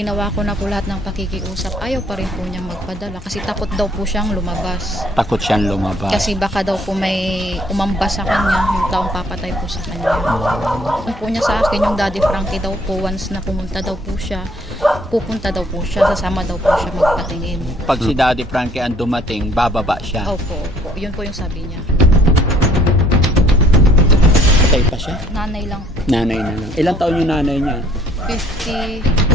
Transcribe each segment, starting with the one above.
Ginawa ko na po lahat ng pakikiusap. Ayaw pa rin po niyang magpadala kasi takot daw po siyang lumabas. Takot siyang lumabas. Kasi baka daw po may umambas sa kanya, yung taong papatay po sa kanya. Yung po niya sa akin, yung Daddy Frankie daw po, once na pumunta daw po siya, pupunta daw po siya, sasama daw po siya magpatingin. Pag si Daddy Frankie ang dumating, bababa siya. Opo, opo. Yun po yung sabi niya. Patay pa siya? Nanay lang, Nanay na lang. Ilang taon yung nanay niya? 50,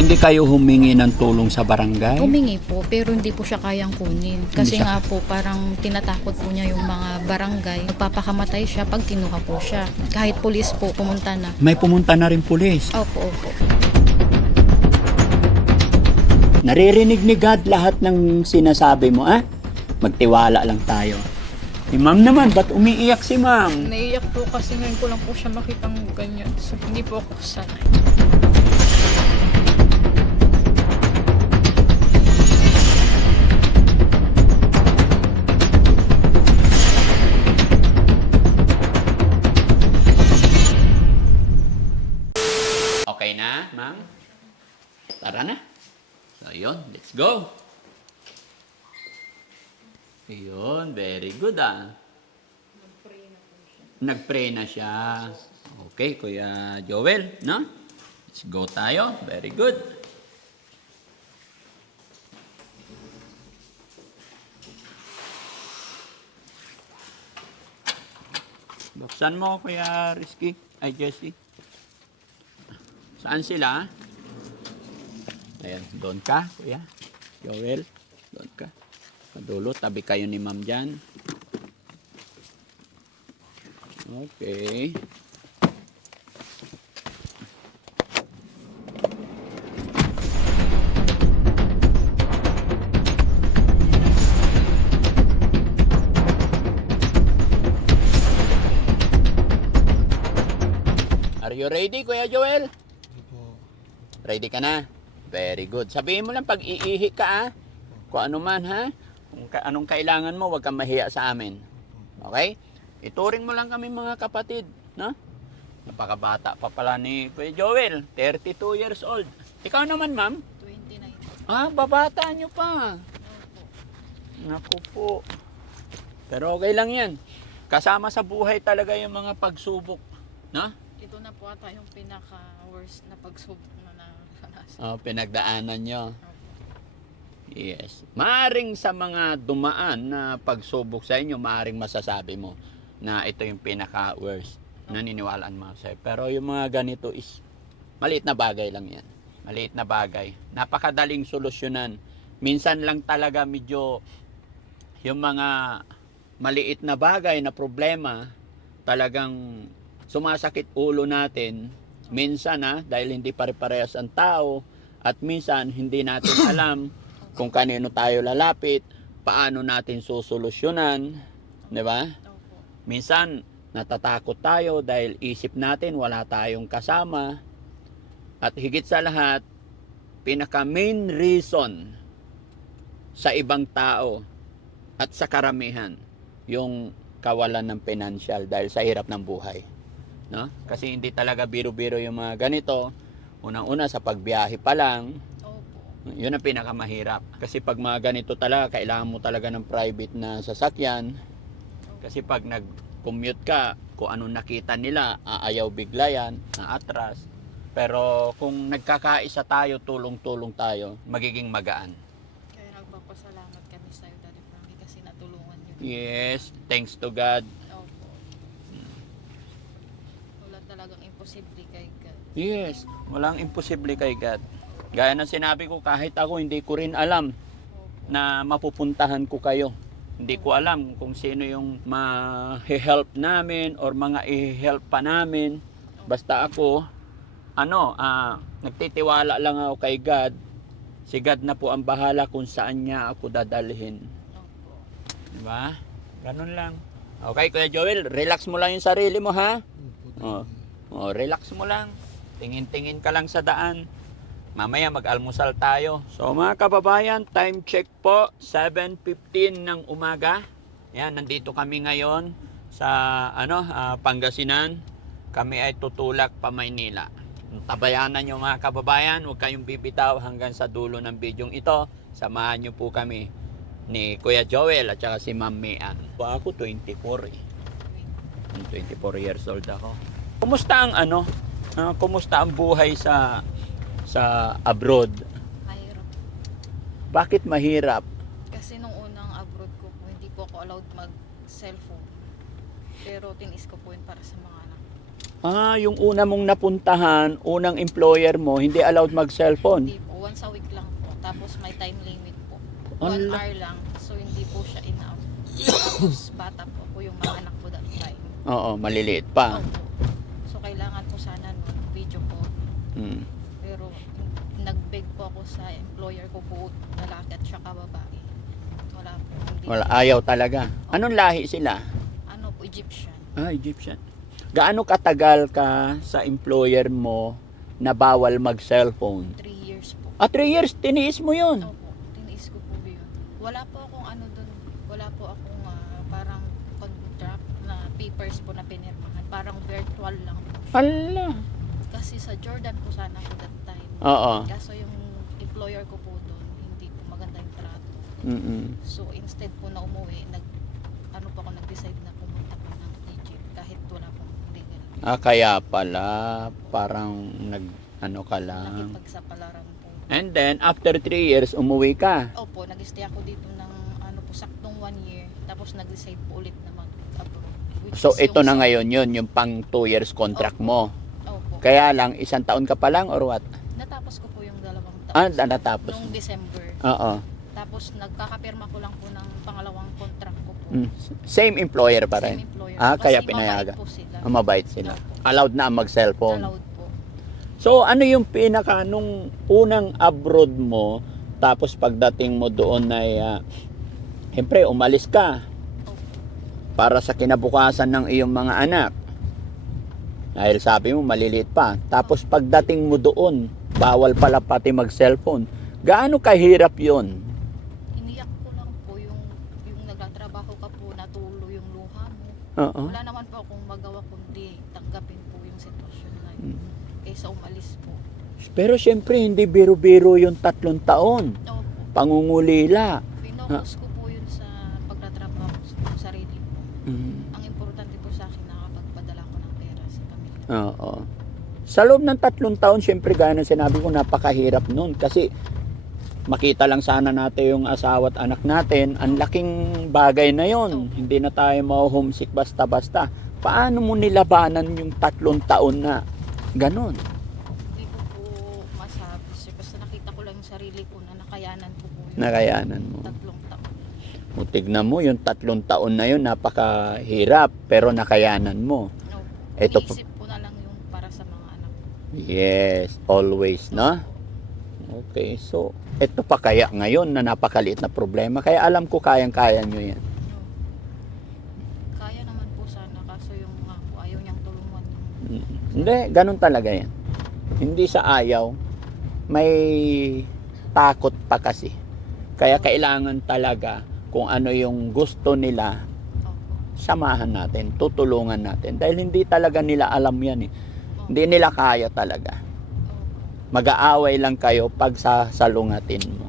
Hindi kayo humingi ng tulong sa barangay? humingi po, pero hindi po siya kayang kunin. Kasi Hindi siya- nga po, parang tinatakot po niya yung mga barangay. Magpapakamatay siya pag kinuha po siya. Kahit pulis po, pumunta na. May pumunta na rin pulis. Opo, opo. Naririnig ni God lahat ng sinasabi mo, ah? Magtiwala lang tayo. Si ma'am naman, ba't umiiyak si ma'am? Naiiyak po kasi ngayon ko lang po siya makitang ganyan. So, hindi po ako sanay. Okay na, ma'am? Tara na. So, yun. Let's go. Yun. Very good, ah. Nag-pray na siya. Okay, Kuya Joel, no? Let's go tayo. Very good. Buksan mo, Kuya Rizky. Ay, Jessie. Saan sila? Ayan, doon ka, Kuya Joel. Doon ka. Padulo, tabi kayo ni ma'am dyan. Okay. Are you ready, Kuya Joel? Ready ka na? Very good. Sabihin mo lang pag iihi ka, ah. Kung ano man, ha? Kung anong kailangan mo, huwag kang mahiya sa amin. Okay? Ituring mo lang kami mga kapatid, no? Napakabata pa pala ni Kuya Joel, 32 years old. Ikaw naman, ma'am? 29. Ah, babata nyo pa. Naku po. Pero okay lang yan. Kasama sa buhay talaga yung mga pagsubok, no? Ito na po ata yung pinaka-worst na pagsubok na naranasan. Oh, pinagdaanan nyo. Yes. Maaring sa mga dumaan na pagsubok sa inyo, maaring masasabi mo na ito yung pinaka-worst. Naniniwalaan mo sa'yo. Pero yung mga ganito is maliit na bagay lang yan. Maliit na bagay. Napakadaling solusyonan. Minsan lang talaga medyo yung mga maliit na bagay na problema talagang sumasakit ulo natin. Minsan dahil hindi pare-parehas ang tao at minsan hindi natin alam kung kanino tayo lalapit, paano natin susolusyonan, di ba? Opo. Minsan natatakot tayo dahil isip natin wala tayong kasama. At higit sa lahat, pinaka main reason sa ibang tao at sa karamihan, yung kawalan ng financial dahil sa hirap ng buhay. No? Kasi hindi talaga biro-biro yung mga ganito. Unang-una sa pagbiyahe pa lang, Opo. yun ang pinakamahirap. Kasi pag mga ganito talaga, kailangan mo talaga ng private na sasakyan. Kasi pag nag-commute ka, kung anong nakita nila, aayaw bigla yan, atras. Pero kung nagkakaisa tayo, tulong-tulong tayo, magiging magaan. Kaya nagpapasalamat kami sa'yo, Daddy Frankie, kasi natulungan niyo. Yes, thanks to God. Opo. Wala talagang imposible kay God. Yes, walang imposible kay God. Gaya ng sinabi ko, kahit ako hindi ko rin alam Opo. na mapupuntahan ko kayo. Hindi ko alam kung sino yung ma-help namin or mga i-help pa namin. Basta ako, nagtitiwala lang ako kay God. Si God na po ang bahala kung saan niya ako dadalhin. Opo. Diba? Ganun lang. Okay, Kuya Joel, relax mo lang yung sarili mo, ha? Relax mo lang. Tingin-tingin ka lang sa daan. Mamaya mag-almusal tayo. So mga kababayan, time check po, 7:15 ng umaga. Yan, nandito kami ngayon sa Pangasinan. Kami ay tutulak pa Maynila. Tabayanan nyo mga kababayan, huwag kayong bibitaw hanggang sa dulo ng bidyong ito. Samahan nyo po kami ni Kuya Joel at saka si Ma'am Mian. Ako 24 eh. 24 years old ako. Kumusta ang kumusta ang buhay sa abroad? Mahirap. Bakit mahirap? Kasi nung unang abroad ko po, hindi po ako allowed mag-cellphone. Pero tinis ko po yun para sa mga anak. Yung una mong napuntahan, unang employer mo, hindi allowed mag-cellphone. Hindi po, once a week lang po. Tapos may time limit po. 1 Ala. hour lang. So hindi po siya in-out. Tapos bata po yung mga anak ko that time. Oo, maliliit pa. Opo. So kailangan po sana nun, video po. Mm. Pero nag-beg po ako sa employer ko po, lalaki at saka babae. Wala po. Hindi Wala, po. ayaw talaga. Anong lahi sila? Ano po, Egyptian. Egyptian. Gaano katagal ka sa employer mo na bawal mag-cellphone? 3 years po. 3 years, tiniis mo yun. Opo, tiniis ko po yun. Wala po akong ano dun, wala po akong parang contract na papers po na pinirmahan. Parang virtual lang po. Hala. Kasi sa Jordan po sana ako that time. Oo. Kaso yung employer ko po doon, hindi po maganda yung trato. Mm-mm. So instead po na umuwi, nag-decide na pumunta po ng Egypt kahit wala pong legal. Kaya pala, parang ka lang. Nakipagsapalaran po. And then, after 3 years, umuwi ka. Opo, nag-stay ako dito ng saktong 1 year. Tapos nag-decide po ulit na mag-abroad. Which So, is ito yung na sa- ngayon yun, yung pang 2 years contract mo. Opo. Kaya lang, 1 taon ka pa lang or what? Natapos ko po yung 2 taon. Natapos. Noong December. Oo. Tapos nagkakapirma ko lang po ng pangalawang contract ko po. Same employer pa rin. Same employer. Kaya Kasi pinayagan. mabait po sila. Mabait sila. Opo. Allowed na ang mag-cellphone. Allowed po. So, ano yung nung unang abroad mo, tapos pagdating mo doon ay, siyempre, umalis ka Opo. para sa kinabukasan ng iyong mga anak. Dahil sabi mo, maliliit pa. Tapos pagdating mo doon, bawal pala pati mag-cellphone. Gaano kahirap yon? Iniyak ko lang po yung nagtatrabaho ka po, natulo yung luha mo. Oo. Wala naman po akong magawa kundi tanggapin po yung sitwasyon na yun. Kaysa umalis po. Pero siyempre, hindi biro-biro yung 3 taon. Opo. Pangungulila. Pinocus ko po yun sa pagtatrabaho sa sarili po. Ang importante po sa akin, nakapagpadala ko ng pera sa pamilya. Oo. Sa loob ng 3 taon, siyempre, gaya ng sinabi ko, napakahirap nun. Kasi, makita lang sana natin yung asawa at anak natin, ang laking bagay na yon. Hindi na tayo ma-homesick basta-basta. Paano mo nilabanan yung 3 taon na ganon? Hindi ko po masabi, sir. Basta nakita ko lang yung sarili ko na nakayanan ko po yun. Nakayanan mo. 3 taon. O, tignan mo, yung 3 taon na yun, napakahirap, pero nakayanan mo. Opo. Ito po. Iniisip ko na lang yung para sa mga anak ko. Yes, always, no? Okay, so, ito pa kaya ngayon na napakaliit na problema. Kaya alam ko kayang-kaya nyo yan. Kaya naman po sana, kaso yung mga po, ayaw niyang tulungan yung Hindi, ganun talaga yan. Hindi sa ayaw, may takot pa kasi. Kaya kailangan talaga kung ano yung gusto nila, Opo. samahan natin, tutulungan natin. Dahil hindi talaga nila alam yan eh. Hindi nila kaya talaga. Opo. Mag-aaway lang kayo pag sasalungatin mo.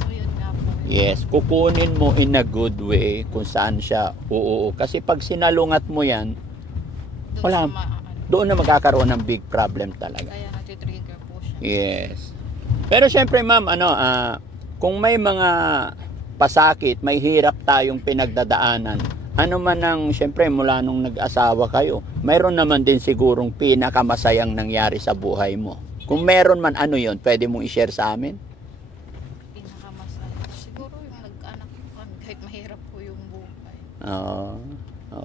So yun nga po. Yes, kukunin mo in a good way kung saan siya oo. Kasi pag sinalungat mo yan, Doon wala. sa doon na magkakaroon ng big problem talaga. kaya natitrigger po siya. Yes. Pero syempre ma'am, kung may mga pasakit, may hirap tayong pinagdadaanan, ano man ang, syempre mula nung nag-asawa kayo, mayroon naman din sigurong pinakamasayang nangyari sa buhay mo. Kung meron man, ano yon, pwede mong i-share sa amin? Pinakamasaya. Siguro yung nag-anak kami, kahit mahirap po yung buhay. Oo,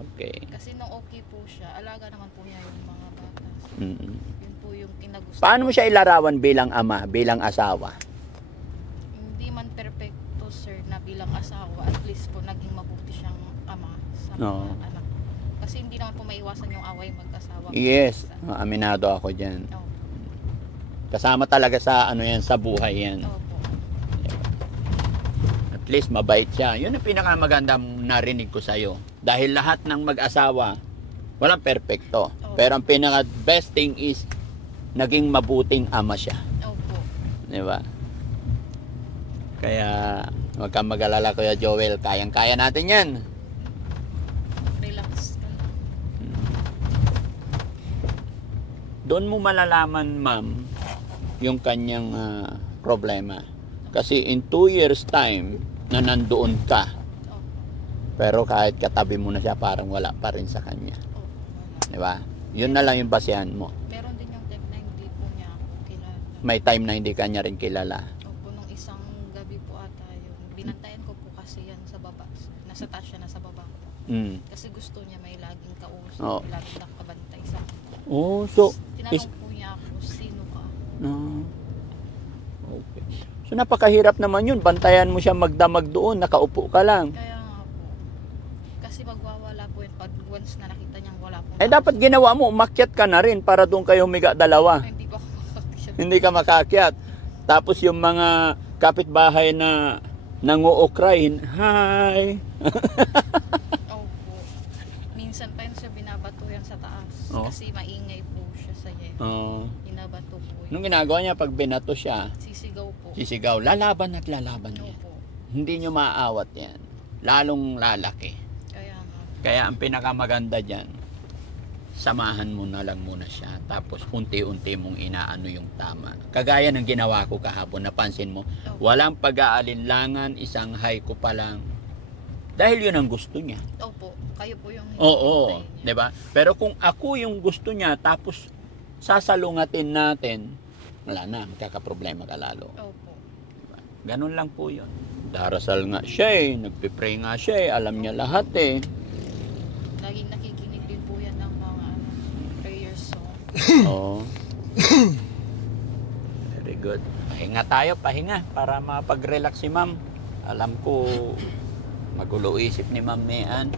okay. Kasi nung okay po siya, alaga naman po niya yung mga bata. Mm. Yun po yung kinagusto. Paano mo siya ilarawan bilang ama, bilang asawa? Hindi man perfecto, sir, na bilang asawa, at least po naging mabuti siyang ama sa mga Oo. anak. Kasi hindi naman po maiwasan yung away mag-asawa. Yes, aminado ako dyan. Opo. Kasama talaga sa yan, sa buhay yan. Opo. At least mabait siya. Yun ang pinakamagandang narinig ko sa'yo. Dahil lahat ng mag-asawa, walang perfecto. Oo. Pero ang pinaka best thing is, naging mabuting ama siya. Opo. Di ba? Kaya, huwag kang mag-alala, Kuya Joel. Kayang-kaya natin yan. Relax ka lang. Doon mo malalaman, ma'am, yung kanyang problema. Kasi in 2 years time na nandoon ka, Opo. pero kahit katabi mo na siya, parang wala pa rin sa kanya. Opo. Di ba? Yun na lang yung basehan mo. Meron din yung time na hindi po niya ako kilala. May time na hindi ka niya rin kilala. Opo, nung isang gabi po ata yun. Binantayan ko po kasi yan sa baba. Nasa taas siya, nasa baba ko. Mm. Kasi gusto niya may laging kausap, Oo. may laging nakabantay sa akin. Oh, so, Tinanong po niya ako, sino ka? ah, okay. So napakahirap naman yun. Bantayan mo siya magdamag doon, nakaupo ka lang. Kaya nga po. Kasi magwawala po yun pag once na nakita niyang wala po. Eh dapat ginawa mo, umakyat ka na rin para doon kayo humiga dalawa. Hindi pa ako makakasya. Hindi ka makakyat. Tapos yung mga kapitbahay na nanguukray, hi. Opo. Minsan pa yun siya binabato yan sa taas. Oo. Kasi maingay po siya sa yun. Oh. Binabato po yun. Nung ginagawa niya, pag binato siya, Sisigaw po. sisigaw, lalaban at lalaban niya. Opo. Hindi nyo maaawat yan. Lalong lalaki. Kaya nga. Kaya ang pinakamaganda dyan, samahan mo na lang muna siya. Tapos unti-unti mong inaano yung tama. Kagaya ng ginawa ko kahapon, napansin mo, Opo. walang pag-aalinlangan, isang hi ko pa lang. Dahil yun ang gusto niya. Opo. Kayo po yung Oo, hinihintay niya. 'di ba? Pero kung ako yung gusto niya tapos sasalungatin natin, wala na, magkakaproblema ka lalo. Opo. Ganun lang po 'yon. Darasal nga siya eh, nagpe-pray nga siya eh, alam niya lahat eh. Laging nakikinig din po yan ng mga prayers song. Oo. Very good. Pahinga tayo, pahinga para mapag-relax si Ma'am. Alam ko magulo isip ni Ma'am Mean.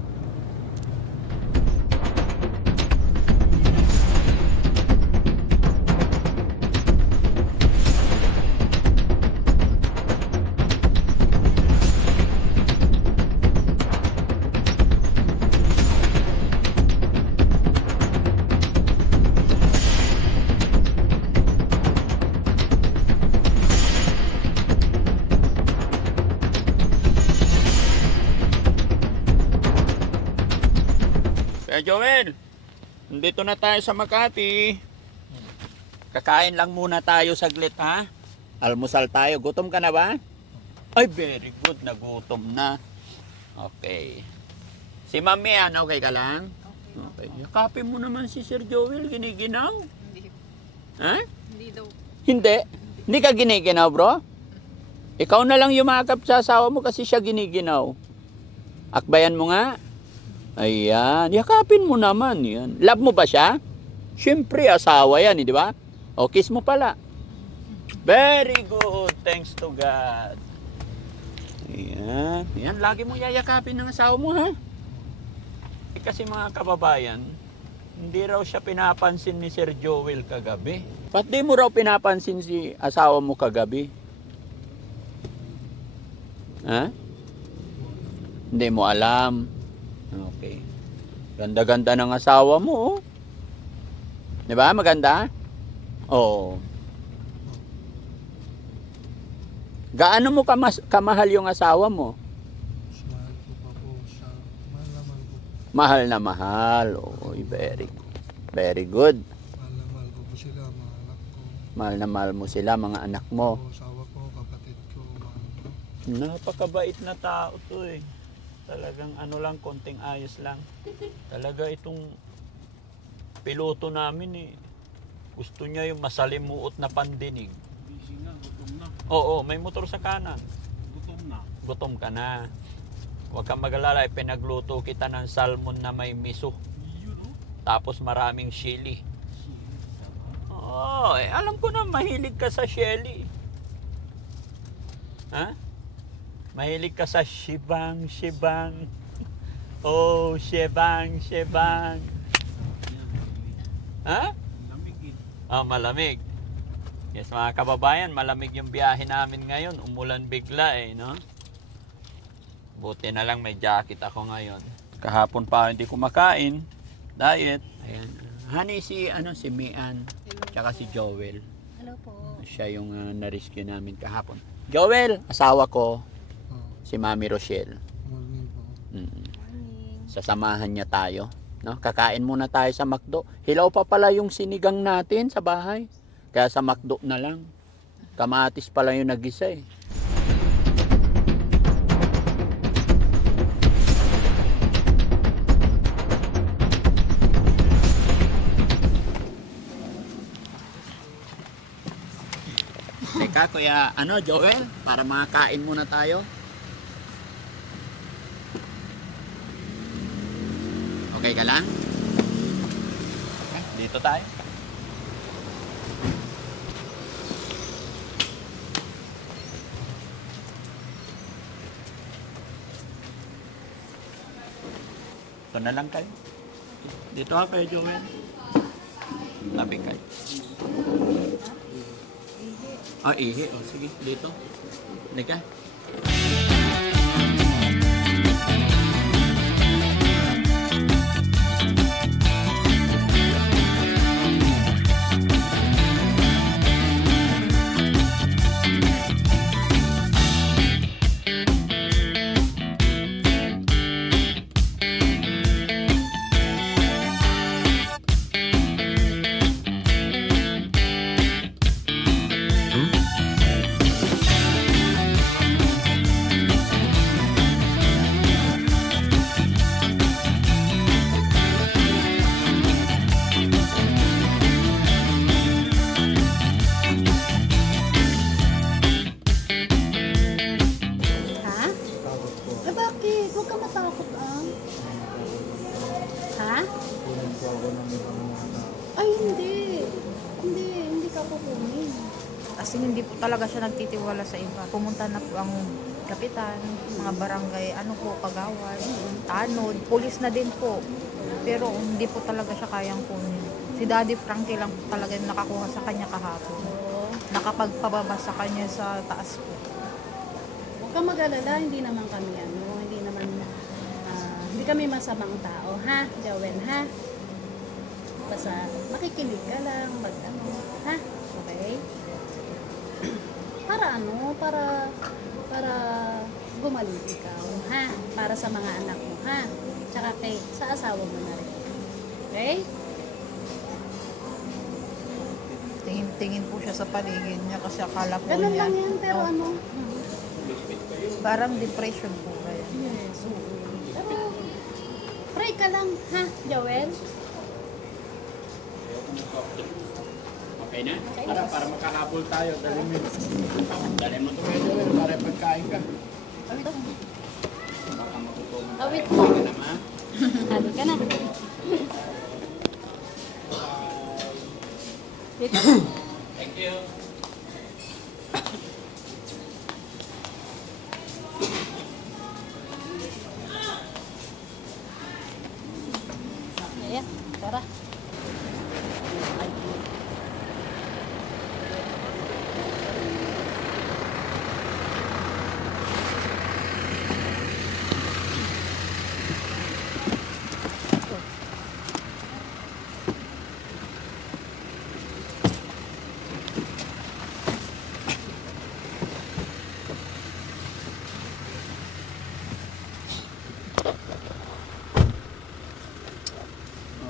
Kaya Joel, nandito na tayo sa Makati. Kakain lang muna tayo saglit ha. Almusal tayo. Gutom ka na ba? Ay, very good. Nagutom na. Okay. Si Mami, okay ka lang? Okay. Okay. Yakapin mo naman si Sir Joel. Giniginaw. Hindi. Ha? Hindi daw. Hindi. Hindi ka giniginaw, bro? Ikaw na lang yumakap sa asawa mo kasi siya giniginaw. Akbayan mo nga. Ayan. Yakapin mo naman. Yan. Love mo ba siya? Siyempre, asawa yan, di ba? O, kiss mo pala. Very good. Thanks to God. Ayan. Ayan. Lagi mo yayakapin ng asawa mo, ha? Kasi mga kababayan, hindi raw siya pinapansin ni Sir Joel kagabi. Ba't di mo raw pinapansin si asawa mo kagabi? Ha? Hindi mo alam. Okay. Ganda-ganda ng asawa mo, oh. Di ba? Maganda? Oo. Gaano mo kamahal yung asawa mo? Mahal ko pa po siya. Mahal na mahal ko. Mahal na mahal. Oh, very good. Mahal na mahal ko po sila, mga anak ko. Mahal na mahal mo sila, mga anak mo. O, asawa ko, kapatid ko, mahal ko. Napakabait na tao to eh. Talagang ano lang, konting ayos lang. Talaga itong piloto namin eh. Gusto niya yung masalimuot na pandinig. Busy nga, gutom na. Oo, may motor sa kanan. Gutom na. Gutom ka na. Huwag kang mag-alala, pinagluto kita ng salmon na may miso. Yun o. Tapos maraming chili. Oo, alam ko na mahilig ka sa chili. Ha? Mahilig ka sa shibang. Oh, shibang. Ha? Lamig eh. Ah, malamig. Yes, mga kababayan, malamig yung biyahe namin ngayon. Umulan bigla eh, no? Buti na lang may jacket ako ngayon. Kahapon pa hindi kumakain. Diet. Ayan. Honey, si Mian, tsaka si Joel. Hello po. Siya yung na-rescue namin kahapon. Joel, asawa ko, Oh, si Mami Rochelle. morning po. Mm. Sasamahan niya tayo. No? Kakain muna tayo sa McDo. Hilaw pa pala yung sinigang natin sa bahay. Kaya sa McDo na lang. Kamatis pala yung nagisa eh. Teka, kuya, Joel, para makakain muna tayo. Okay ka lang? Okay, dito tayo. Ito na lang kayo. Dito ha kayo, Joel. Tabi kayo. Ihi. O, sige. Dito. Halika. Ha? Takot po. Eh bakit? Huwag ka matakot Ha? Kulang po ako ng mga Ay hindi. Hindi ka kukunin. Kasi hindi po talaga siya nagtitiwala sa iba. Pumunta na po ang kapitan, mga barangay, kagawad, tanod, pulis na din po. Pero hindi po talaga siya kayang kunin. Si Daddy Frankie lang po talaga yung nakakuha sa kanya kahapon. Nakapagpababa sa kanya sa taas po. Huwag kang mag-alala, hindi naman kami hindi kami masamang tao, ha, Joel, ha? Basta makikinig ka lang, ha? Okay? Para gumaling ikaw, ha? Para sa mga anak mo, ha? Tsaka sa asawa mo na rin. Okay? Tingin-tingin po siya sa paligid niya kasi akala po Ganun niya. lang yan, pero Oh, parang depression po kaya. Yes, oo. Pero, pray ka lang, ha, Joel? Okay na? Okay. Para makahabol tayo. Dali mo ito kayo, Joel, para pagkain ka. Baka matutunan tayo. Awit. Okay na, ma? Hali ka na. Thank you. Ayan, tara.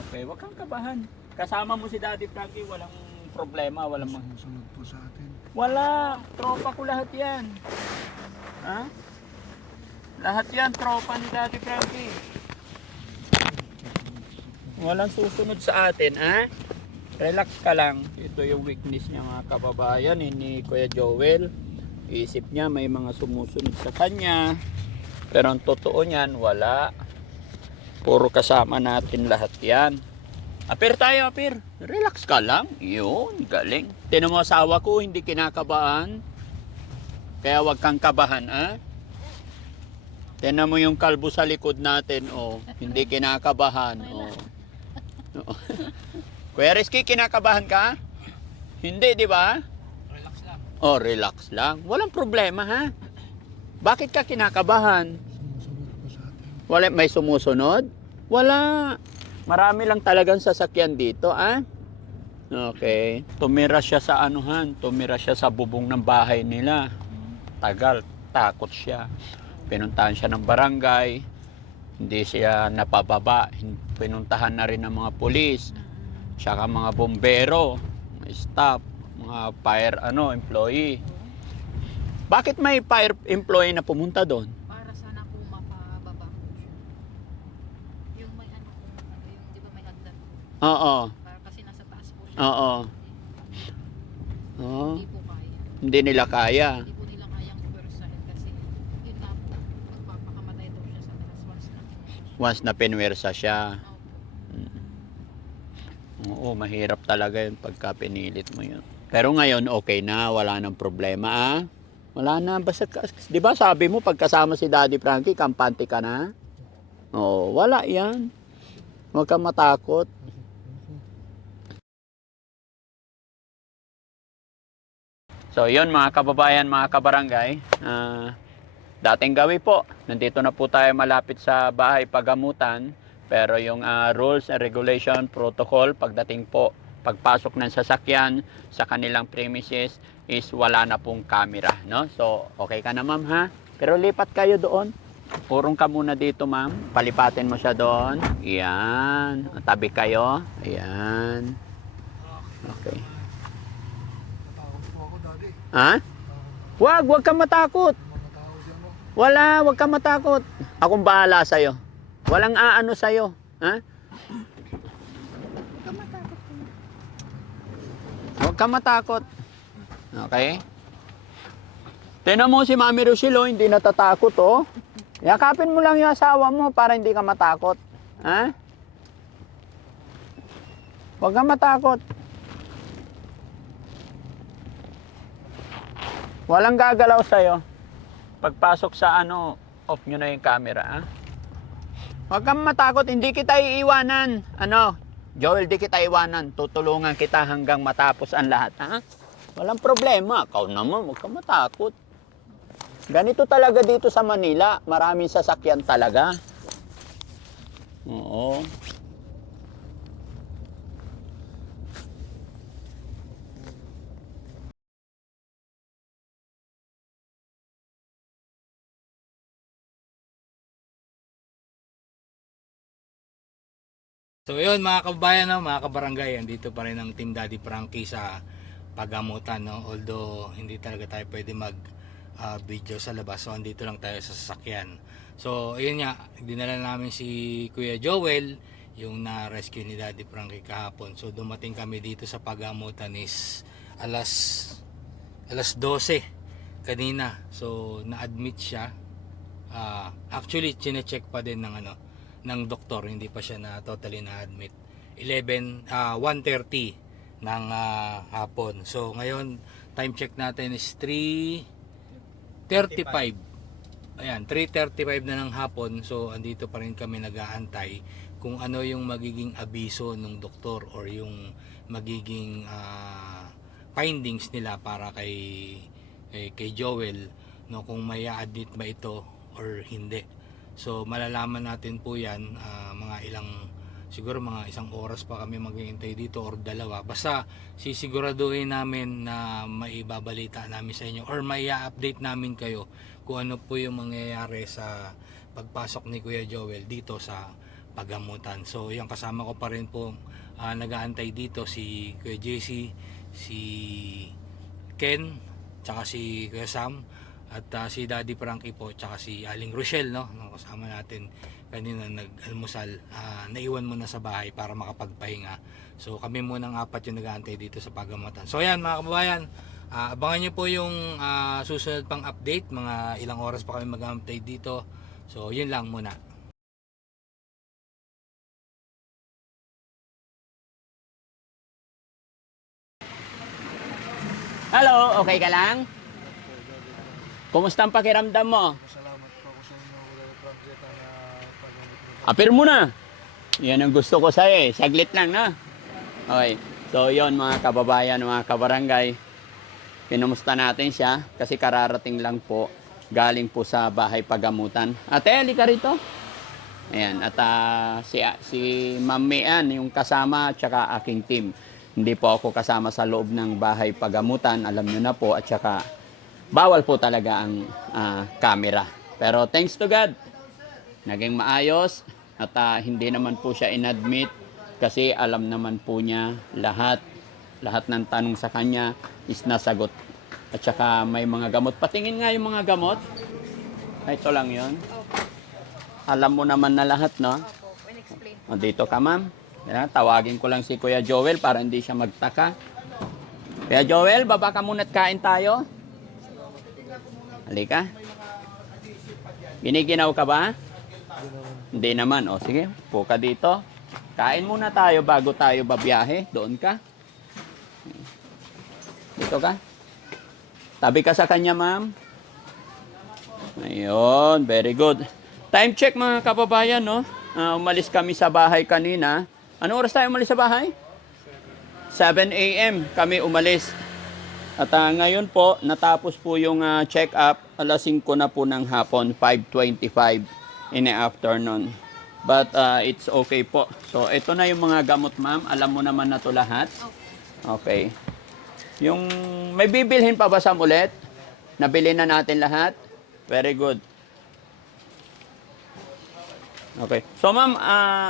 Okay, wag kang kabahan. Kasama mo si Daddy Frankie, walang problema, walang Sumusunod po sa atin. Wala, tropa ko lahat yan. Ha? Lahat yan, tropa ni Daddy Frankie. Walang susunod sa atin, ha? Relax ka lang. Ito yung weakness niya mga kababayan, ni Kuya Joel. Isip niya may mga sumusunod sa kanya. Pero ang totoo niyan, wala. Puro kasama natin lahat yan. Apir tayo, apir. Relax ka lang. Yun, galing. Tinan mo asawa ko, hindi kinakabahan. Kaya wag kang kabahan, ha? Tinan mo yung kalbo sa likod natin, oh. Hindi kinakabahan, oh. Kuya Rizky, kinakabahan ka? Hindi, di ba? Relax lang. Oh, relax lang. Walang problema, ha? Bakit ka kinakabahan? Sumusunod po sa atin. Wala, may sumusunod? Wala. Marami lang talagang sasakyan dito, ah? Okay. Tumira siya sa anuhan, tumira siya sa bubong ng bahay nila. Tagal, takot siya. Pinuntahan siya ng barangay, hindi siya napababa. Pinuntahan na rin ng mga pulis, tsaka mga bombero, mga staff, mga fire employee. Bakit may fire employee na pumunta doon? Para sana po mapababa po siya. Yung may ano po, yung di ba may hagdan po. Oo. Para kasi nasa taas po siya. Oo. Oo. Hindi po kaya. Hindi nila kaya. Hindi po nila kayang pwersahin kasi yun nga po, magpapakamatay daw siya sa taas Once na pinwersa siya. Opo. Oo, mahirap talaga yun pagka pinilit mo yun. Pero ngayon, okay na. Wala nang problema, ah. Wala na. Basta, di ba sabi mo, pagkasama si Daddy Frankie, kampante ka na? Oo, wala yan. Huwag kang matakot. So, yun mga kababayan, mga kabarangay. Dating gawi po, nandito na po tayo malapit sa bahay pagamutan. Pero yung rules and regulation protocol pagdating po, pagpasok ng sasakyan sa kanilang premises is wala na pong camera, no? So, okay ka na ma'am ha? Pero lipat kayo doon. Urong ka muna dito ma'am. Palipatin mo siya doon. Ayan. Tabi kayo. Ayan. Okay. Natakot po ako, Daddy. Ha? Wag kang matakot. Mga tao dyan, no? Wag kang matakot. Akong bahala sa'yo. Walang aano sa'yo. Ha? Huwag kang matakot. Okay? Tingnan mo si Mami Rochelle, hindi natatakot, oh. Yakapin mo lang yung asawa mo para hindi ka matakot. Ha? Huwag kang matakot. Walang gagalaw sa'yo. Pagpasok sa off nyo na yung camera, ha? Huwag kang matakot, hindi kita iiwanan. Joel, di kita iwanan. Tutulungan kita hanggang matapos ang lahat, ha? Walang problema. Ikaw naman, huwag kang matakot. Ganito talaga dito sa Manila. Maraming sasakyan talaga. Oo. So yun mga kababayan, no, mga kabarangay, andito pa rin ang Team Daddy Frankie sa pagamutan, no? Although hindi talaga tayo pwede mag video sa labas, so andito lang tayo sa sasakyan. So ayun nga, dinala namin si Kuya Joel, yung na-rescue ni Daddy Frankie kahapon. So dumating kami dito sa pagamutan is alas 12 kanina. So na-admit siya. Actually chine-check pa din ng doktor, hindi pa siya na totally na-admit. 1:30 ng hapon. So ngayon, time check natin is 3:35. Ayan, 3:35 na ng hapon. So andito pa rin kami nag-aantay kung ano yung magiging abiso ng doktor or yung magiging findings nila para kay Joel, no, kung may admit ba ito or hindi. So malalaman natin po yan siguro mga isang oras pa kami maghihintay dito or dalawa. Basta sisiguraduhin namin na maibabalita namin sa inyo or mai-update namin kayo kung ano po yung mangyayari sa pagpasok ni Kuya Joel dito sa pagamutan. So yung kasama ko pa rin po nag-aantay dito si Kuya JC, si Ken, tsaka si Kuya Sam, at si Daddy Frankie po, tsaka si Aling Rochelle, no, kasama natin kanina nag-almusal. Naiwan muna sa bahay para makapagpahinga. So kami muna ng apat yung nag-aantay dito sa pagamutan. So ayan mga kababayan, abangan nyo po yung susunod pang update. Mga ilang oras pa kami mag-update dito. So yun lang muna. Hello, okay ka lang? Kumusta ang pakiramdam mo? Salamat po ako sa inyo, Kuya Frankie, na pag-gamit mo. Apir mo na. Yan ang gusto ko sa'yo eh. Saglit lang na. Okay. So yon mga kababayan, mga kabarangay. Kinumusta natin siya kasi kararating lang po. Galing po sa bahay pagamutan. Ate, halika rito. Ayan, at si Ma'am Mian, yung kasama, at saka aking team. Hindi po ako kasama sa loob ng bahay pagamutan, alam nyo na po, at saka bawal po talaga ang camera. Pero thanks to God, naging maayos, at hindi naman po siya inadmit kasi alam naman po niya lahat ng tanong sa kanya is nasagot. At saka may mga gamot. Patingin nga yung mga gamot. Ito lang yon. Alam mo naman na lahat, no? Opo, in-explain. O, dito ka, ma'am. Yan, tawagin ko lang si Kuya Joel para hindi siya magtaka. Kuya Joel, baba ka muna at kain tayo. Halika. Giniginaw ka ba? Hindi naman. O, sige. Upo ka dito. Kain muna tayo bago tayo babiyahe. Doon ka. Dito ka. Tabi ka sa kanya, ma'am. Ayun, very good. Time check mga kababayan, no? Umalis kami sa bahay kanina. Anong oras tayo umalis sa bahay? 7 a.m. kami umalis. At ngayon po, natapos po yung check-up. Alas 5 na po ng hapon, 5:25 in the afternoon. But it's okay po. So, ito na yung mga gamot, ma'am. Alam mo naman na to lahat. Okay. Yung may bibilhin pa ba sa ulit? Nabili na natin lahat? Very good. Okay. So, ma'am,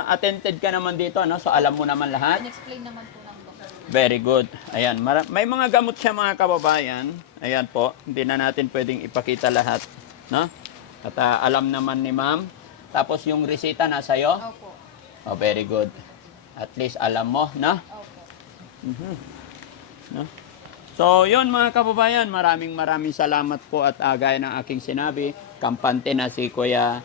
attended ka naman dito, no? So, alam mo naman lahat? In-explain naman po ng doktor. Very good. Ayan, may mga gamot siya mga kababayan. Ayan po, hindi na natin pwedeng ipakita lahat, no? At alam naman ni ma'am. Tapos yung resita nasa iyo? Opo. Oh, very good. At least alam mo, no? Opo. No? So, yun mga kababayan, maraming salamat po at gaya ng aking sinabi, kampante na si Kuya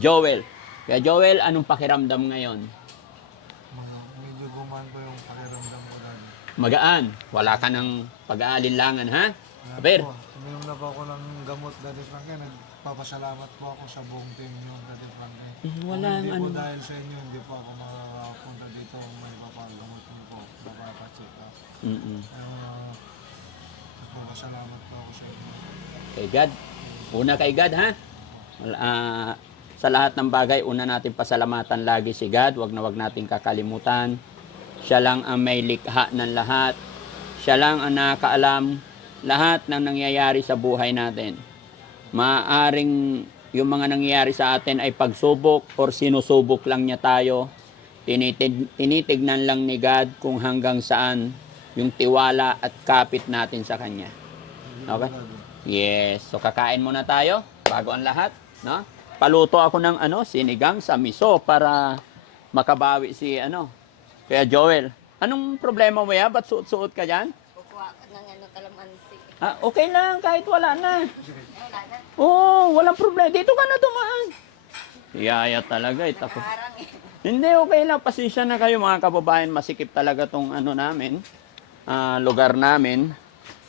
Joel. Kuya Joel, anong pakiramdam ngayon? Medyo gumaan po yung pakiramdam ko dahil. Magaan. Wala ka ng pag-aalinlangan, ha? Ayan Aber. po, uminom na po ako ng gamot, Daddy Frankie. Nagpapasalamat po ako sa buong team niyo, Daddy Frankie. Wala Kung hindi ano. po dahil sa inyo, hindi po ako makakapunta dito. May papagamot niyo po, papacheck up. Nagpapasalamat po ako sa inyo. Kay God. Una kay God, ha? Sa lahat ng bagay, una natin pasalamatan lagi si God. Wag natin kakalimutan. Siya lang ang may likha ng lahat. Siya lang ang nakakaalam lahat ng nangyayari sa buhay natin. Maaring yung mga nangyayari sa atin ay pagsubok or sinusubok lang niya tayo. Tinitignan lang ni God kung hanggang saan yung tiwala at kapit natin sa Kanya. Okay? Yes. So, kakain muna tayo bago ang lahat, no? Paluto ako ng sinigang sa miso para makabawi si Kaya Joel. Anong problema mo ya? Ba't suot-suot ka dyan? Kukuha ng kalamansi. Okay lang, kahit wala na. Oo, walang problema. Dito ka na dumaan. Yaya talaga. Ako. Hindi, okay lang. Pasensya na kayo mga kababayan. Masikip talaga tong namin. Lugar namin.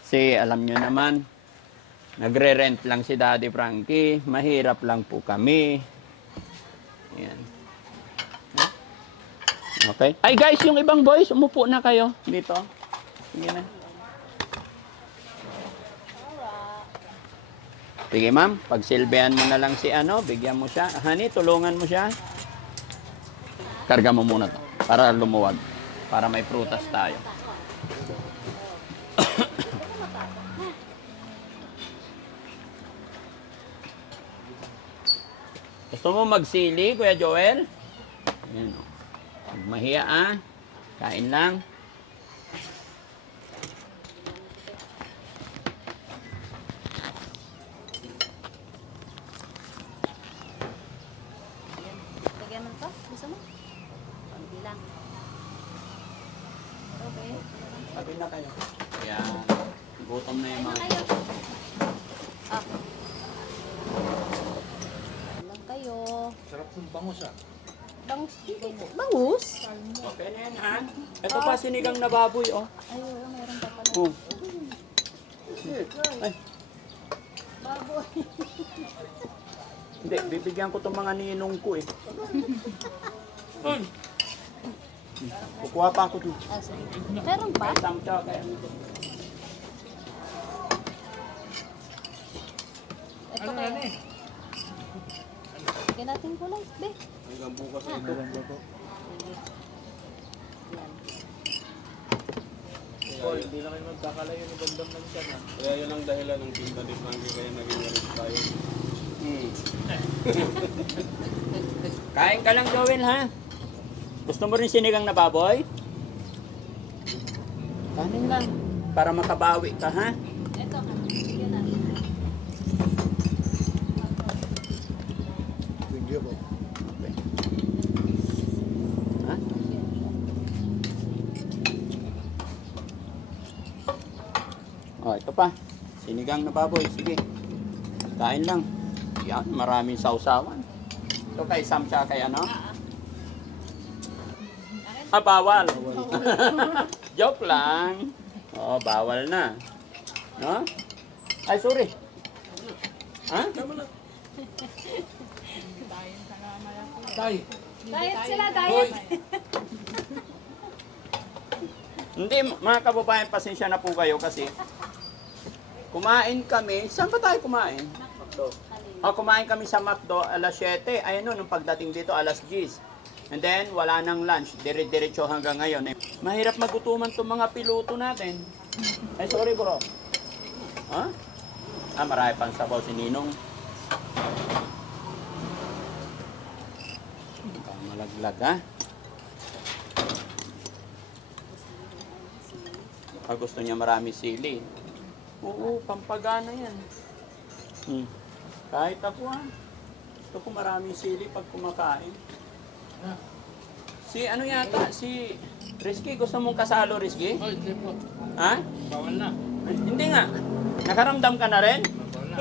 Kasi alam nyo naman, nagre-rent lang si Daddy Frankie. Mahirap lang po kami. Ayan. Okay. Ay guys, yung ibang boys, umupo na kayo dito. Sige na. Sige ma'am, pagsilbihan mo na lang si bigyan mo siya. Honey, tulungan mo siya. Karga mo muna to para lumuwag. Para may prutas tayo. Gusto mo magsili, Kuya Joel? Ayan o. Huwag mahiya Kain lang. Lagyan mo to? Gusto mo? Konti lang. Okay. Sabi na kayo. Kaya gutom na yung mga... Kayo. Lang kayo. Sarap ng bangus Bangus? Bangus? Okay na yan, ha? Ito pa sinigang na baboy, oh. Ay, wala. Mayroon pa pala. Oh. Ay, Baboy. hindi, bibigyan ko itong mga ninong ko, eh. Kukuha pa ako dun. Sige. Meron pa? Isang tsaka kaya. Ito kayo. Lagyan natin ating kulay, be. Hanggang bukas Ah. ito. Paul, hindi na kayo magkakalayo ni Bandam lang siya na. Kaya yun ang dahilan ng Tinda de Frankie kaya naging galit tayo. Kain ka lang, Joel, ha? Gusto mo rin sinigang na baboy? Kanin lang. Para makabawi ka, ha? Ito, bigyan natin. Thank you po. Ha? Oh, ito pa. Sinigang na baboy. Sige. Kain lang. Yan, maraming sausawan. Ito kay Sam siya kay ano? Ah, bawal. Joke lang. Oo, bawal na. No? Ay, sorry. Ha? Tay, Diet sila, diet. Hindi, mga kababayan, pasensya na po kayo kasi kumain kami. Saan ba tayo kumain? Kumain kami sa McDo alas 7. Ayun no, nung pagdating dito alas 10. And then, wala nang lunch. Dire-diretso hanggang ngayon. Mahirap magutuman itong mga piloto natin. Ay, sorry bro. Ha? Marami pang sabaw si Ninong. Mukhang malaglag, ha? Gusto niya marami sili. Oo, pampagana yan. Kahit ako, ha? Gusto ko maraming sili pag kumakain. Si ano yata, si Rizky, gusto mong kasalo, Rizky? oh, hindi po. Ha? Bawal na. Hindi nga. Nakaramdam ka na rin? Bawal na.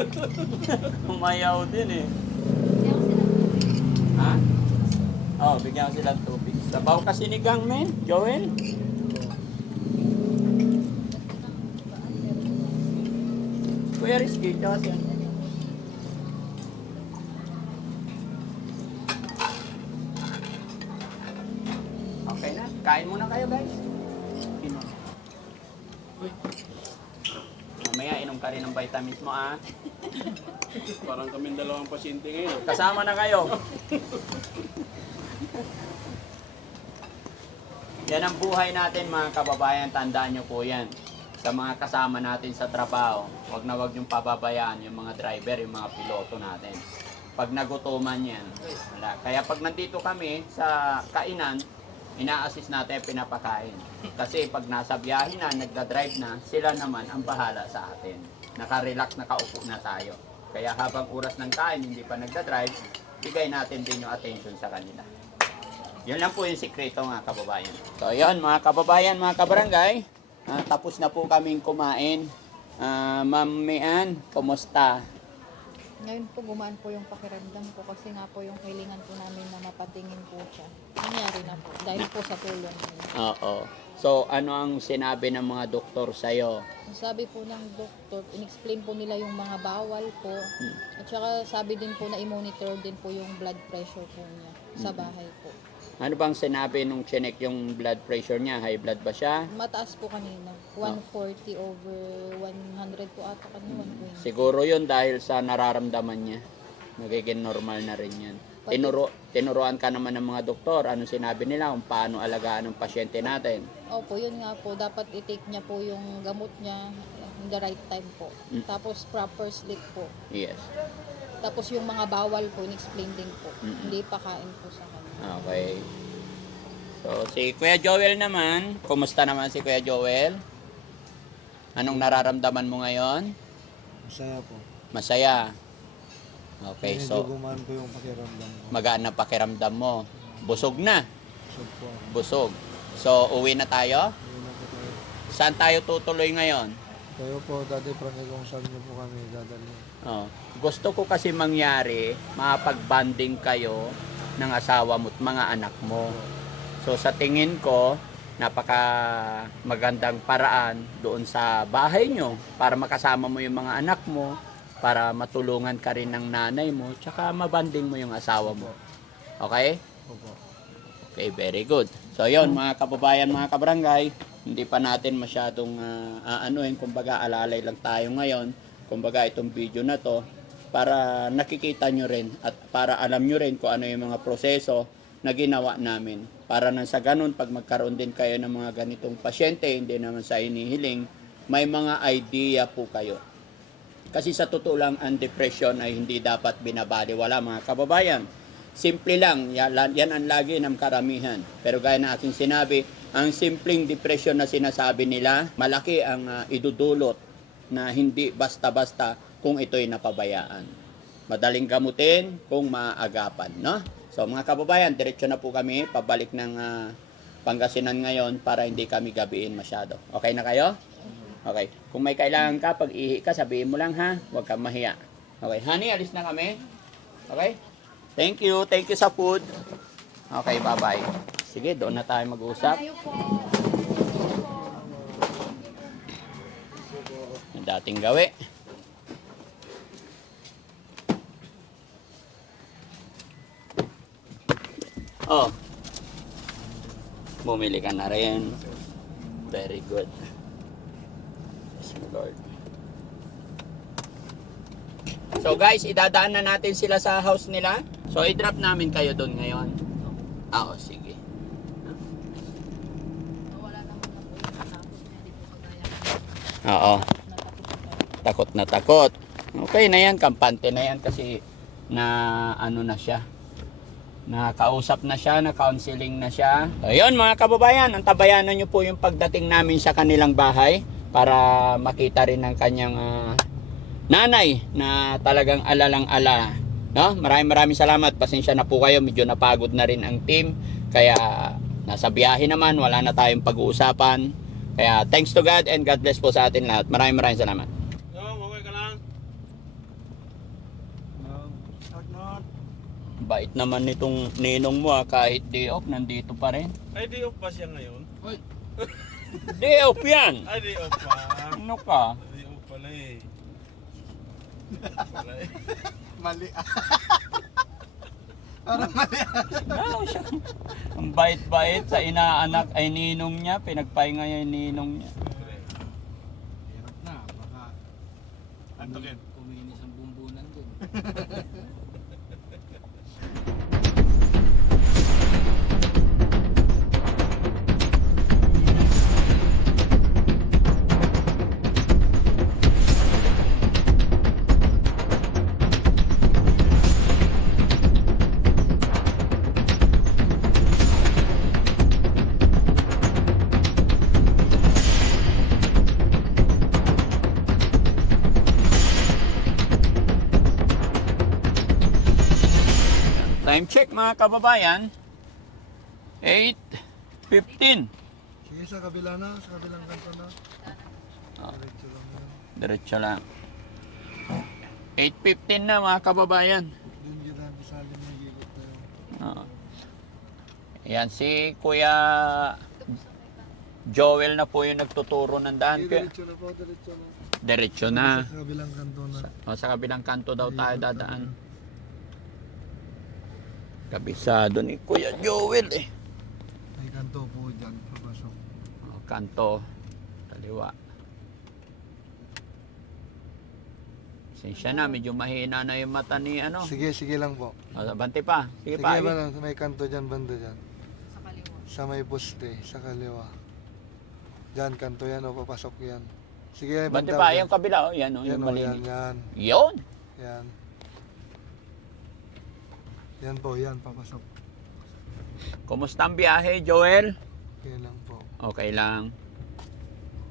Umayaw din eh. Bigyan ko sila. Ha? Bigyan ko sila tubig. Sabaw ka sinigang, men, Joel? Kuya Rizky, tsaka siya. Okay na. Kain muna kayo, guys. Mamaya, inom ka rin ng vitamins mo, ah. Parang kami dalawang pasyente ngayon. Kasama na kayo. Yan ang buhay natin, mga kababayan. Tandaan nyo po yan. Sa mga kasama natin sa trabaho, wag na wag yung pababayaan yung mga driver, yung mga piloto natin. Pag nagutuman yan, wala. Kaya pag nandito kami sa kainan, ina-assist natin, pinapakain. Kasi pag nasa biyahe na, nagda-drive na, sila naman ang bahala sa atin. Naka-relax, nakaupo na tayo. Kaya habang oras ng kain, hindi pa nagda-drive, bigay natin din yung attention sa kanila. Yun lang po yung sikreto, mga kababayan. So yun, mga kababayan, mga kabarangay, tapos na po kaming kumain. Ma'am Mian, kumusta? Ngayon po gumaan po yung pakiramdam ko kasi nga po yung kailangan po namin na mapatingin po siya. Nangyari na po dahil po sa tulong niyo. Oo. So, ano ang sinabi ng mga doktor sa'yo? Ang sabi po ng doktor, in-explain po nila yung mga bawal po. At saka sabi din po na i-monitor din po yung blood pressure po niya sa bahay po. Ano bang sinabi nung chinek yung blood pressure niya? High blood ba siya? Mataas po kanina. 140 over 100 po ata kanina. 120. Siguro yun dahil sa nararamdaman niya. Magiging normal na rin yan. Tinuruan ka naman ng mga doktor. Ano sinabi nila kung paano alagaan ng pasyente natin? Opo, yun nga po. Dapat i-take niya po yung gamot niya in the right time po. Tapos proper sleep po. Yes. Tapos yung mga bawal po, in-explain din po. Hindi pa kain po sa kanya. Okay. So, si Kuya Joel naman. Kumusta naman si Kuya Joel? Anong nararamdaman mo ngayon? Masaya po. Masaya. Okay, Medyo so gumaan po yung pakiramdam ko. magaan na pakiramdam mo. Busog na. Busog po ako. Busog. So, uwi na tayo? Ayun na po tayo. Saan tayo tutuloy ngayon? Kayo po, Daddy Frankie, kung saan niyo po kami dadalhin. Gusto ko kasi mangyari, makapag-banding kayo ng asawa mo at mga anak mo. So, sa tingin ko, napaka magandang paraan doon sa bahay nyo para makasama mo yung mga anak mo, para matulungan ka rin ng nanay mo, tsaka mabanding mo yung asawa mo. Okay? Opo. Okay, very good. So yon mga kababayan, mga kabarangay, hindi pa natin masyadong kumbaga alalay lang tayo ngayon. Kumbaga itong video na to, para nakikita nyo rin at para alam nyo rin kung ano yung mga proseso na ginawa namin. Para nang sa ganun, pag magkaroon din kayo ng mga ganitong pasyente, hindi naman sa inihiling, may mga idea po kayo. Kasi sa totoo lang, ang depression ay hindi dapat binabaliwala mga kababayan. Simple lang, yan ang lagi ng karamihan. Pero gaya na aking sinabi, ang simpleng depression na sinasabi nila, malaki ang idudulot na hindi basta-basta kung ito'y napabayaan. Madaling gamutin kung maaagapan, no? So mga kababayan, diretso na po kami pabalik ng Pangasinan ngayon para hindi kami gabiin masyado. Okay na kayo? Okay. Kung may kailangan ka, pag ihi ka, sabihin mo lang ha. Huwag kang mahiya. Okay. Honey, alis na kami. Okay? Thank you. Thank you sa food. Okay, bye-bye. Sige, doon na tayo mag-usap. Yung dating gawi. Oh. Bumili ka na rin. Very good. Yes, my Lord. So guys, idadaan na natin sila sa house nila. So i-drop namin kayo doon ngayon. Oo, sige. Oo. Takot na takot. Okay na yan, kampante na yan kasi na ano na siya. Nakausap na siya, na-counseling na siya. So yun mga kababayan, antabayanan nyo po yung pagdating namin sa kanilang bahay para makita rin ng kanyang nanay na talagang alalang-ala. No? Maraming salamat. Pasensya na po kayo. Medyo napagod na rin ang team. Kaya nasa biyahe naman. Wala na tayong pag-uusapan. Kaya thanks to God and God bless po sa atin lahat. Maraming salamat. Okay ka lang? Bait naman nitong ninong mo kahit day off, nandito pa rin. Ay, di off pa siya ngayon? Day off yan! Ay, di off pa. Ano ka? Di off pala eh. Pala eh. Mali. Parang mali. Ano siya? Ang bait-bait sa inaanak ay ninong niya. Pinagpahinga niya yung ninong niya. Hirap na, baka Antukin. kuminis ang bumbunan dun. Time check mga kababayan. 8:15. Sige, sa kabila na. Sa kabilang kanto na. Oh. Diretso lang yan. Diretso lang. 8:15 na mga kababayan. Doon kita bisalin na gigit na yun. Oo. Ayan si Kuya Joel na po yung nagtuturo ng daan. Sige, diretso na po. Diretso na. Diretso na. Sa kabilang kanto na. Sa kabilang kanto daw tayo dadaan. Kabisado ni Kuya Joel eh. May kanto po dyan. Papasok. Oh, kanto. Kaliwa. Sensya na, medyo mahina na yung mata ni ano. Sige, sige lang po. Oh, bante pa. Sige, Sige pa. ba lang. May kanto dyan, banda dyan. Sa may poste, sa kaliwa. Dyan, kanto yan o, papasok yan. Sige, Bante banda pa, dyan. yung kabila oh, yan oh, Yan yung o, yan, malinis. yan. Yun. Yan. Yan po, yan, papasok. Kumusta ang biyahe, Joel? Okay lang po. Okay lang.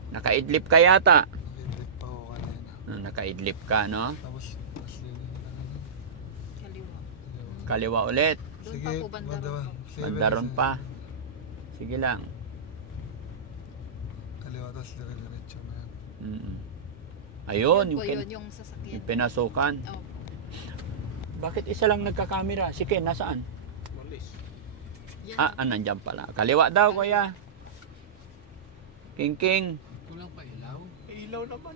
Nakaidlip ka yata. Nakidip pa ako kanina. Nakaidlip ka, no? Tapos, mas linig na kanina. Kaliwa ulit. Sige, banda. Bandaron pa. Sige lang. Kaliwa, tapos dire-diretso na yan. Mm. Ayun, Yun po yung, yun, yung sasakyan. yung pinasukan. Opo. Bakit isa lang nagkakamera? Si Ken, nasaan? Malis. Nandyan pala. Kaliwa daw, kuya. King. Kulang pa ilaw. Ilaw naman.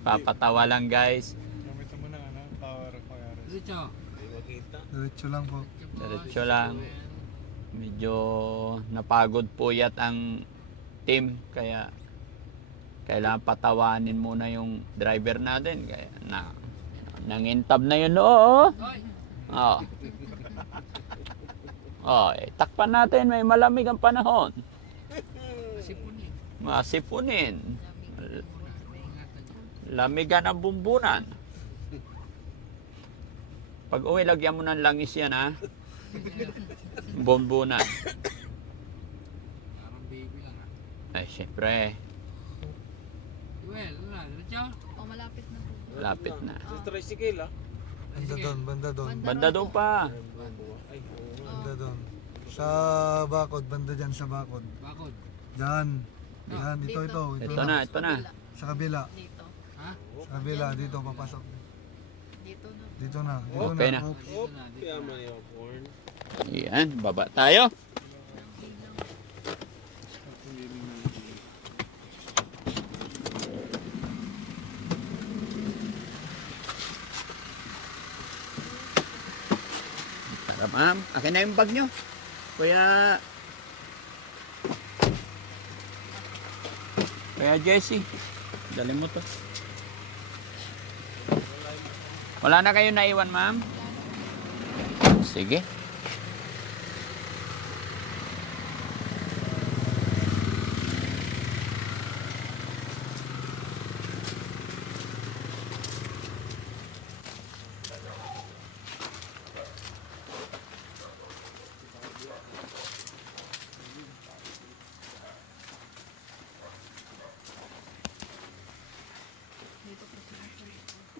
Papatawa lang, guys. Gamitin mo na, power requires. Diretso. Hindi makita. Diretso lang po. Diretso lang. Medyo napagod po yat ang team. Kaya Kailangan patawanin muna yung driver natin. Kaya nangintab na yun, oo. Oh. Oh, takpan natin, may malamig ang panahon. Masipunin. Lamigan ang bumbunan. Pag uwi, lagyan mo ng langis yan, ha? Bumbunan. Parang baby lang ha. Ay, syempre. Well, diretso. O, malapit na po. Lapit na. Sa tricycle ah. Banda doon, banda doon. Banda doon pa. Ay, oo. Banda doon. Sa bakod, banda dyan sa bakod. Bakod. Diyan. Yan, ito. Ito na, ito na. Sa kabila. Dito. Ha? Sa kabila, dito papasok. Dito na. Dito na. Dito Okay na. Oops. Oh, kaya man yung porn. Yan, baba tayo. Tara, ma'am. Akin na yung bag nyo. Kaya Jessie, dali mo to. Wala na kayo naiwan, ma'am? Sige.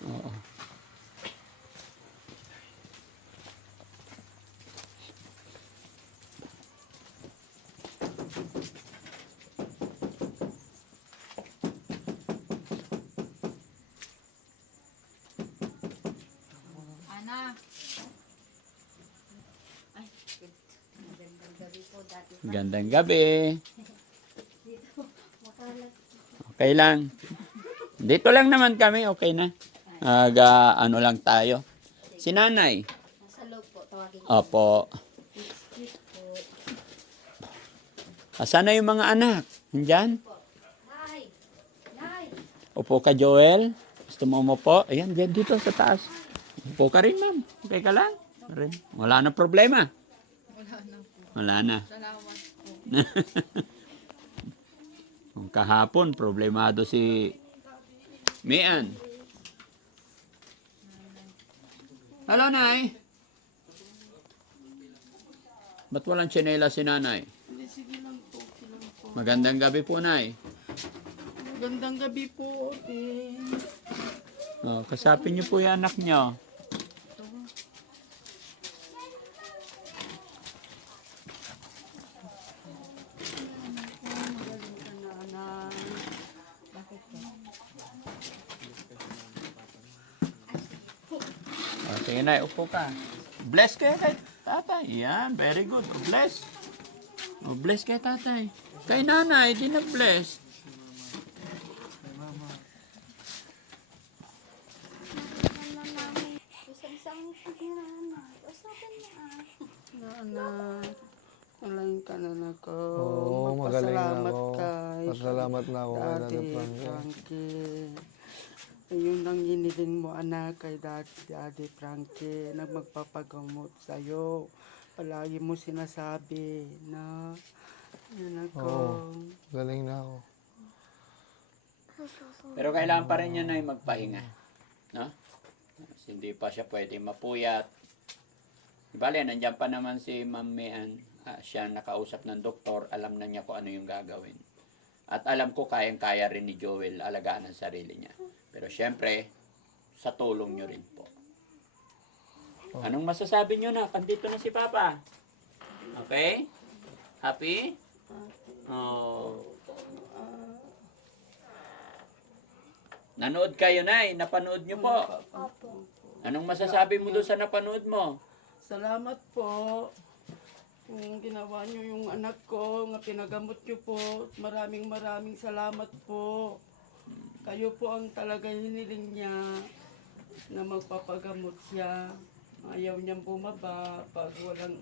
Oo. Ana. Gandang gabi. Okay lang. Dito lang naman kami, okay na. Ano lang tayo. Si nanay. Nasa loob po, tawagin ko. Opo. Excuse po. Asan na yung mga anak? Nandyan? Nay! Nay! Upo ka, Joel. Gusto mo umupo? Ayan, diyan dito sa taas. Upo ka rin, ma'am. Okay ka lang? Rin. Wala na problema. Wala na po. Wala na. Salamat po. Kung kahapon, problemado si Mian. Hello, Nay. Ba't walang tsinela si Nanay? Sige lang po, Magandang gabi po, Nay. Magandang gabi po, Oh, kasapin niyo po yung anak niyo. Oh, sige, Nay, upo ka. Bless kayo kay tatay. Yan, very good. Bless. Oh, bless kay tatay. Kay nanay, di na bless. Anak, malaking ka na nako. Oo, magaling na Magpasalamat ako. kay Pasalamat na ako kay Daddy Daddy Frankie. Frankie. Ayun ang hiniling mo, anak, kay Daddy Frankie na magpapagamot sa'yo. Palagi mo sinasabi na, yan ako. Oo. Galing na ako. Pero kailangan pa rin niya na magpahinga. No? Kasi hindi pa siya pwede mapuyat. Bale, nandiyan pa naman si Ma'am Mian. Siya nakausap ng doktor. Alam na niya kung ano yung gagawin. At alam ko kayang-kaya rin ni Joel alagaan ang sarili niya. Pero syempre, sa tulong niyo rin po. Anong masasabi niyo na? Kandito na si Papa. Okay? Happy? Oh. Nanood kayo, Nay. Napanood niyo po. Anong masasabi mo doon sa napanood mo? Salamat po. Kung ginawa niyo yung anak ko, nga pinagamot niyo po, maraming salamat po. Kayo po ang talaga hiniling niya na magpapagamot siya. Ayaw niyang bumaba pag walang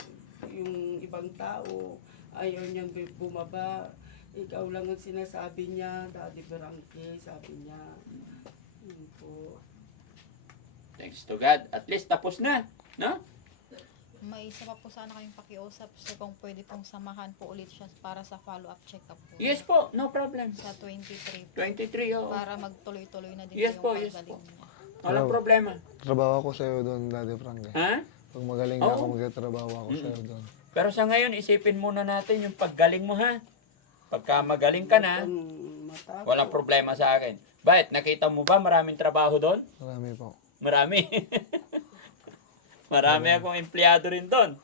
yung ibang tao. Ayaw niyang bumaba. ikaw lang ang sinasabi niya, Daddy Frankie, sabi niya. Yun po. Thanks to God. At least tapos na. No? May isa pa po sana kayong pakiusap so kung pwede pong samahan po ulit siya para sa follow-up check-up po. Yes po, no problem. Sa 23 po. 23, oo. Para magtuloy-tuloy na din Yes po po, yung yes paggaling po. niya. Walang problema. Trabaho ako sa'yo doon, Daddy Frank. Ha? Pag magaling na ako, Oo. magtatrabaho ako sa'yo doon. Pero sa ngayon, isipin muna natin yung paggaling mo, ha? Pagka magaling ka na, Ang mata walang po. problema sa akin. Bakit? Nakita mo ba maraming trabaho doon? Marami po. Marami. Marami akong empleyado rin doon.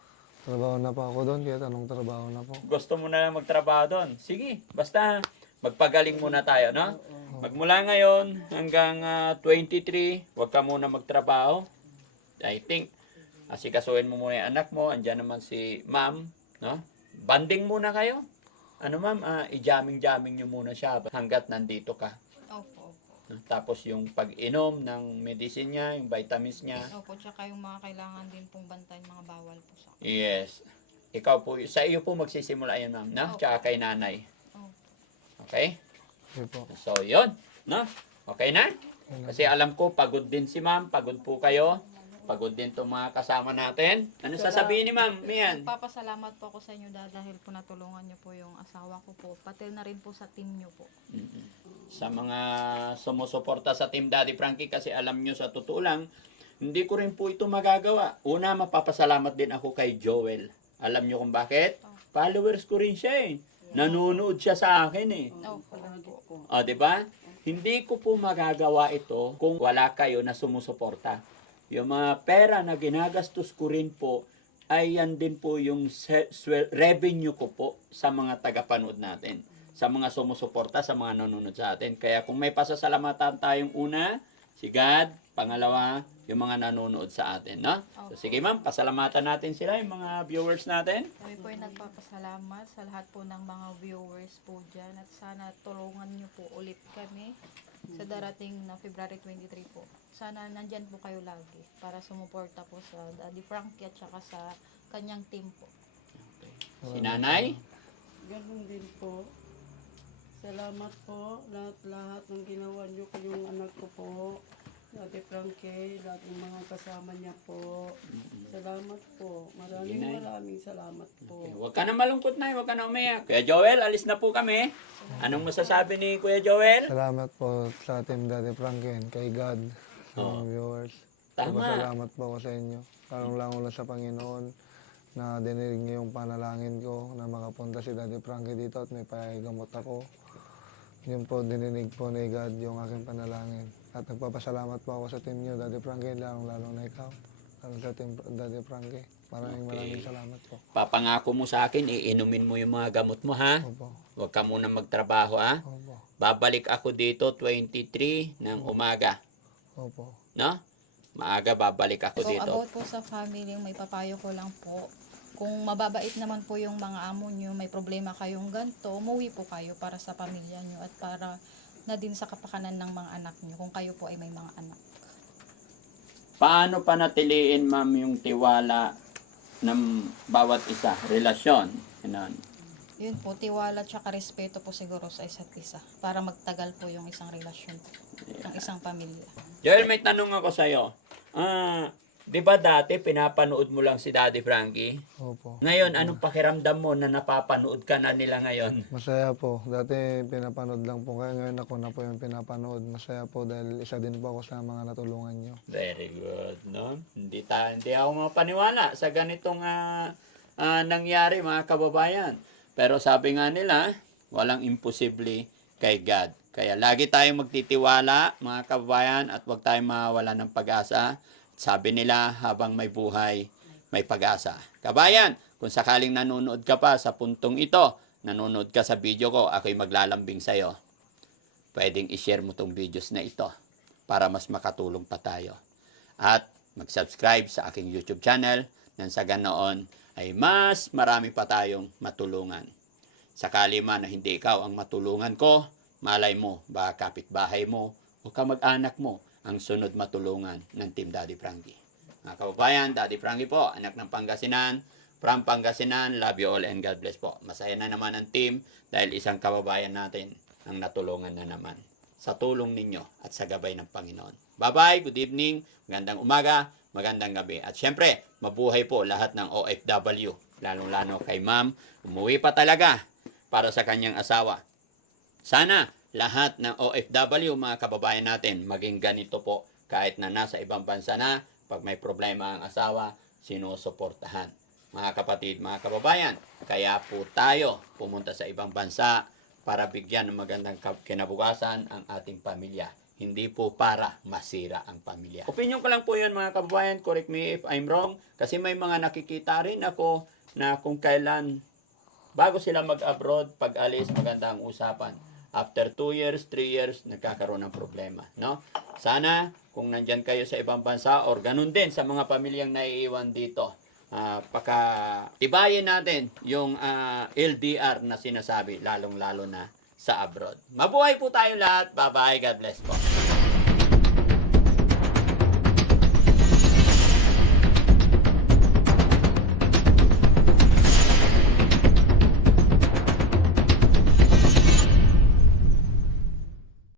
Trabaho na pa ako doon, kahit anong trabaho na po. Gusto mo na lang magtrabaho doon? Sige, basta magpagaling muna tayo, no? Magmula ngayon hanggang 23, huwag ka muna magtrabaho. I think, asikasuhin mo muna yung anak mo. Andyan naman si ma'am, no? Banding muna kayo. Ano ma'am, i-jamming-jamming nyo muna siya hanggat nandito ka. Opo, opo. Tapos yung pag-inom ng medicine niya, yung vitamins niya. Opo, tsaka yung mga kailangan din pong bantayan, mga bawal po sa akin. Yes. Ikaw po, sa iyo po magsisimula yan ma'am, no? Tsaka kay nanay. Opo. Okay? Okay po. So, yun. No? Okay na? Kasi alam ko, pagod din si ma'am. Pagod po kayo. Pagod din itong mga kasama natin. Ano sasabihin ni ma'am? Mian? Nagpapasalamat po ako sa inyo dahil po natulungan niyo po yung asawa ko po. Pati na rin po sa team niyo po. Sa mga sumusuporta sa Team Daddy Frankie, kasi alam nyo sa totoo lang, hindi ko rin po ito magagawa. Una, mapapasalamat din ako kay Joel. Alam nyo kung bakit? Followers ko rin siya eh. Nanonood siya sa akin eh. Opo. O, di ba? Hindi ko po magagawa ito kung wala kayo na sumusuporta. Yung mga pera na ginagastos ko rin po, ay yan din po yung revenue ko po sa mga tagapanood natin. Sa mga sumusuporta, sa mga nanonood sa atin. Kaya kung may pasasalamatan tayong una, si God, pangalawa, yung mga nanonood sa atin, no? So, sige ma'am, pasalamatan natin sila, yung mga viewers natin. Kami po ay nagpapasalamat sa lahat po ng mga viewers po dyan at sana tulungan niyo po ulit kami sa darating na February 23 po. Sana nandyan po kayo lagi para sumuporta po sa Daddy Frankie at saka sa kanyang team po. Si nanay, Ganun din po. Salamat po lahat-lahat ng ginawa niyo kayong anak ko po. Daddy Frankie, lahat ng mga kasama niya po. Salamat po. Sige, Nay. Maraming salamat po. huwag ka na malungkot na, huwag ka na umiyak. Kuya Joel, alis na po kami. Anong masasabi ni Kuya Joel? Salamat po sa Team Daddy Frank and kay God, sa mga viewers. Tama. Salamat po ako sa inyo. Lalong-lalo sa Panginoon na dininig niyo yung panalangin ko na makapunta si Daddy Frankie dito at may pagamot ako. Yun po, dininig po ni God yung aking panalangin. At nagpapasalamat po ako sa team niyo, Daddy Frankie, lalong-lalo na ikaw. Lalo sa team Daddy Frankie. Maraming salamat po. Papangako mo sa akin, iinumin mo yung mga gamot mo, ha? Opo. Huwag ka muna magtrabaho, ha? Opo. Babalik ako dito 23 ng umaga. Opo. No? Maaga babalik ako So dito. about po sa family, may papayo ko lang po. Kung mababait naman po yung mga amo nyo, may problema kayong ganito, umuwi po kayo para sa pamilya nyo at para na din sa kapakanan ng mga anak nyo kung kayo po ay may mga anak. Paano panatiliin, ma'am, yung tiwala ng bawat isa? Relasyon. Ganun. Yun po, tiwala at respeto po siguro sa isa't isa para magtagal po yung isang relasyon ng isang pamilya. Joel, may tanong ako sa'yo. Di ba dati pinapanood mo lang si Daddy Frankie? Opo. Ngayon, anong pakiramdam mo na napapanood ka na nila ngayon? Masaya po. Dati pinapanood lang po kayo. Ngayon ako na po yung pinapanood. Masaya po dahil isa din po ako sa mga natulungan nyo. Very good, no? Hindi ako mapaniwala sa ganitong nangyari, mga kababayan. Pero sabi nga nila, walang imposible kay God. Kaya lagi tayong magtitiwala, mga kababayan, at huwag tayong mawala ng pag-asa. Sabi nila, habang may buhay, may pag-asa. Kabayan, kung sakaling nanonood ka pa sa puntong ito, nanonood ka sa video ko, ako'y maglalambing sa'yo. Pwedeng i-share mo tong videos na ito para mas makatulong pa tayo. At mag-subscribe sa aking YouTube channel nang sa ganoon ay mas marami pa tayong matulungan. Sakali man na hindi ikaw ang matulungan ko, malay mo, baka kapitbahay mo o kamag-anak mo ang sunod matulungan ng Team Daddy Frankie. Mga kababayan, Daddy Frankie po, anak ng Pangasinan. from Pangasinan. Love you all and God bless po. Masaya na naman ang team dahil isang kababayan natin ang natulungan na naman sa tulong ninyo at sa gabay ng Panginoon. Bye-bye, good evening, magandang umaga, magandang gabi. At syempre, mabuhay po lahat ng OFW, lalong-lalo kay ma'am. Umuwi pa talaga para sa kanyang asawa. Sana lahat ng OFW, mga kababayan natin, maging ganito po kahit na nasa ibang bansa na, pag may problema ang asawa, sinusuportahan. Mga kapatid, mga kababayan, kaya po tayo pumunta sa ibang bansa para bigyan ng magandang kinabukasan ang ating pamilya. Hindi po para masira ang pamilya. Opinion ko lang po yun, mga kababayan. Correct me if I'm wrong. Kasi may mga nakikita rin ako na kung kailan bago sila mag-abroad, pag alis, maganda ang usapan. After 2 years, 3 years, nagkakaroon ng problema. No? Sana, kung nandyan kayo sa ibang bansa, or ganun din sa mga pamilyang naiiwan dito, tibayin natin yung LDR na sinasabi, lalong-lalo na sa abroad. Mabuhay po tayo lahat. Bye-bye. God bless po.